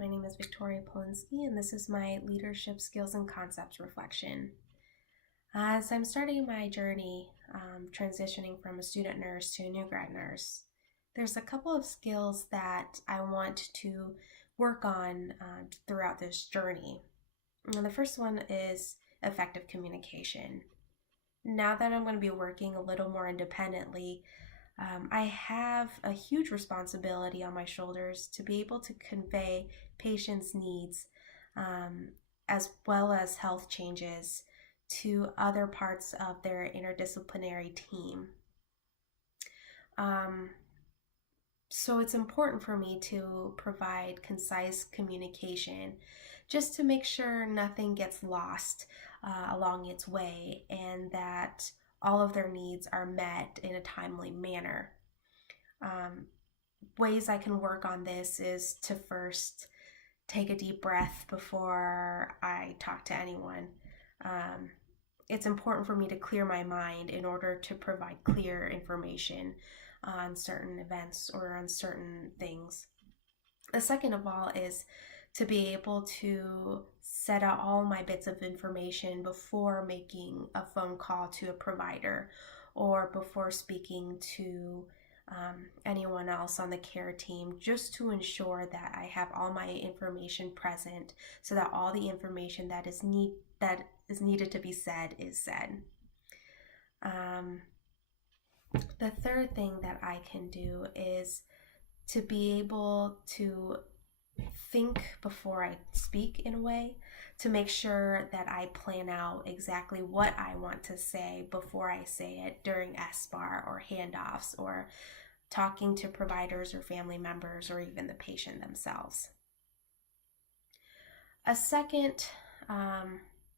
My name is Victoria Polinsky, and this is my Leadership Skills and Concepts reflection. As I'm starting my journey, transitioning from a student nurse to a new grad nurse, there's a couple of skills that I want to work on throughout this journey. And the first one is effective communication. Now that I'm going to be working a little more independently, I have a huge responsibility on my shoulders to be able to convey patients' needs as well as health changes to other parts of their interdisciplinary team. So it's important for me to provide concise communication just to make sure nothing gets lost along its way and that all of their needs are met in a timely manner. Ways I can work on this is to first take a deep breath before I talk to anyone. It's important for me to clear my mind in order to provide clear information on certain events or on certain things. The second of all is to be able to set out all my bits of information before making a phone call to a provider or before speaking to anyone else on the care team, just to ensure that I have all my information present so that all the information that is needed to be said is said. The third thing that I can do is to be able to think before I speak in a way, to make sure that I plan out exactly what I want to say before I say it during SBAR or handoffs or talking to providers or family members or even the patient themselves. A second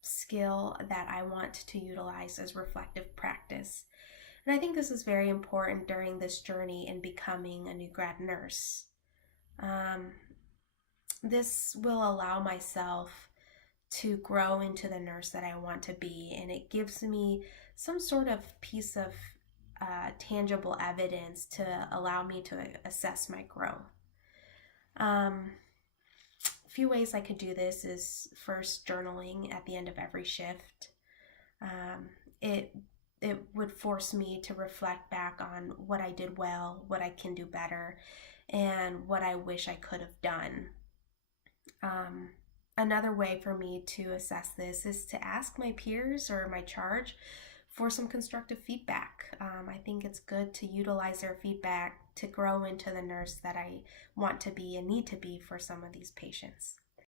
skill that I want to utilize is reflective practice. And I think this is very important during this journey in becoming a new grad nurse. This will allow myself to grow into the nurse that I want to be, and it gives me some sort of piece of tangible evidence to allow me to assess my growth. A few ways I could do this is first journaling at the end of every shift. It would force me to reflect back on what I did well, what I can do better, and what I wish I could have done. Another way for me to assess this is to ask my peers or my charge for some constructive feedback. I think it's good to utilize their feedback to grow into the nurse that I want to be and need to be for some of these patients.